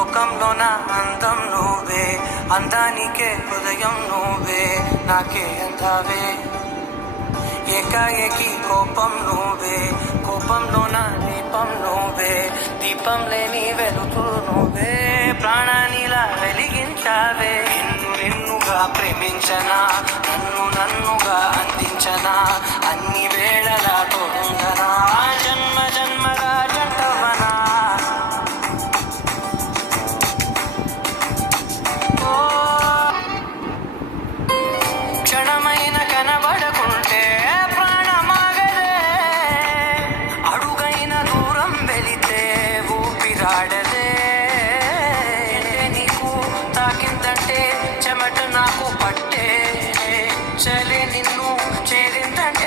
లోకంలో నా అందం నువ్వే, అందానికే హృదయం నువ్వే, నాకే అందావే. ఏకాఏకి కోపం నువ్వే, కోపంలో నా దీపం నువ్వే, దీపం లేని వెలుగు నువ్వే, ప్రాణానిలా వెలిగించావే. నిన్నుగా ప్రేమించనా, నన్నుగా అందించనా, అన్ని వేళలా తోడుందనా, జన్మ జన్మగా జంటవనా. క్షణమైన కనబడకుంటే ప్రాణమాగదే, అడుగైన దూరం వెళితే ఊపిరాడదే. నీకు తాకిందంటే చెమట నాకు పట్టే, చలి నిన్ను చేరిందంటే